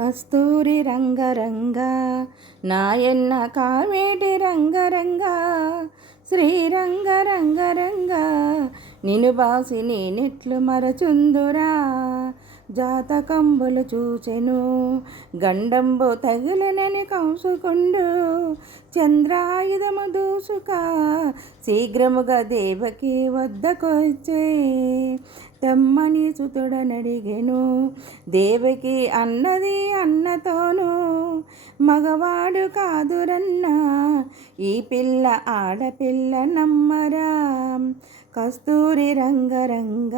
కస్తూరి రంగరంగ నాయన్న కావేటి రంగరంగ శ్రీరంగ రంగరంగ నిను బాసి నేనెట్లు మరచుందురా. జాతకంబులు చూచెను గండంబు తగిలినని కంసుకుండు. చంద్రాయుధము దూసుక శీఘ్రముగా దేవకి వద్దకొచ్చే తెమ్మని సుతుడనడిగెను. దేవకి అన్నది అన్నతోను. మగవాడు కాదురన్నా. ఈ పిల్ల ఆడపిల్ల నమ్మరా. కస్తూరి రంగరంగ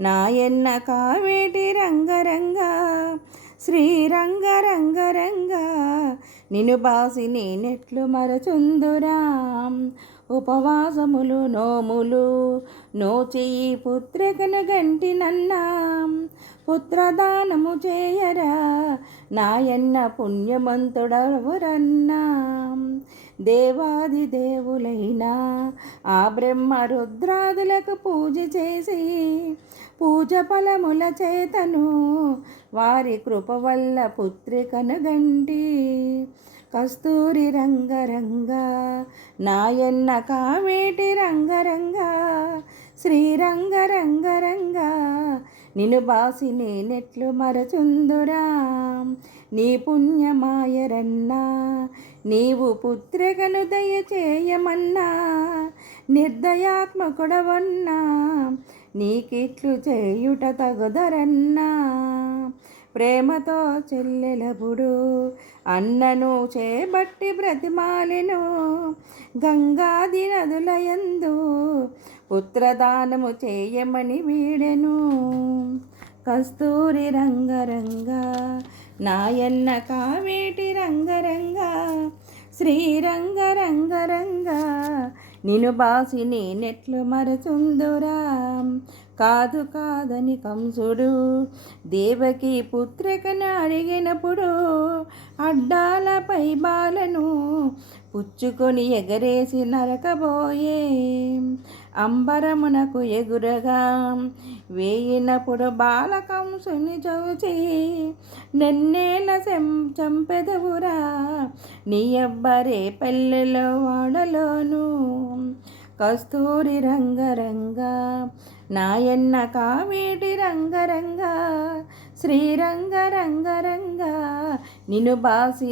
నాయన్న కావేటి రంగరంగ. శ్రీరంగ రంగరంగ నిన్ను బాసి నేనెట్లు మరచుందురా. ఉపవాసములు నోములు నోచెయ్యి పుత్రికను గంటినన్నా పుత్రదానము చేయరా? నాయన్న పుణ్యమంతుడవరన్నా. దేవాది దేవులైనా ఆ బ్రహ్మ రుద్రాదులకు పూజ చేసి పూజ ఫలముల చేతను వారి కృప వల్ల పుత్రికను గంటి. కస్తూరి రంగరంగ నాయన్న కావేటి రంగరంగ శ్రీరంగ రంగరంగ నిను బాసి నేనెట్లు మరచుందురా. నీ పుణ్యమాయరన్నా నీవు పుత్రికను దయచేయమన్నా నిర్దయాత్మకుడవన్నా నీకిట్లు చేయుట తగుదరన్నా. ప్రేమతో చెల్లెలబుడు. అన్నను చేబట్టి బ్రతిమాలెను గంగాది నదులయందు పుత్రదానము చేయమని వీడెను. కస్తూరి రంగరంగ నాయన్న కావేటి రంగరంగ శ్రీరంగ రంగరంగ నిను బాసి నేనెట్లు మరచుందురా? కాదు కాదని కంసుడు దేవకి పుత్రికను అడిగినప్పుడు అడ్డాలపై బాలను పుచ్చుకొని ఎగరేసి నరకబోయే అంబరమునకు ఎగురగా వేయినప్పుడు బాలకంసుని చౌచి నెన్నేల చంపెదవురా నీ అబ్బరే పల్లెలో వాడలోను. కస్తూరి రంగరంగ నాయన్న కావేటి రంగరంగ శ్రీరంగ రంగరంగ నిను బాసి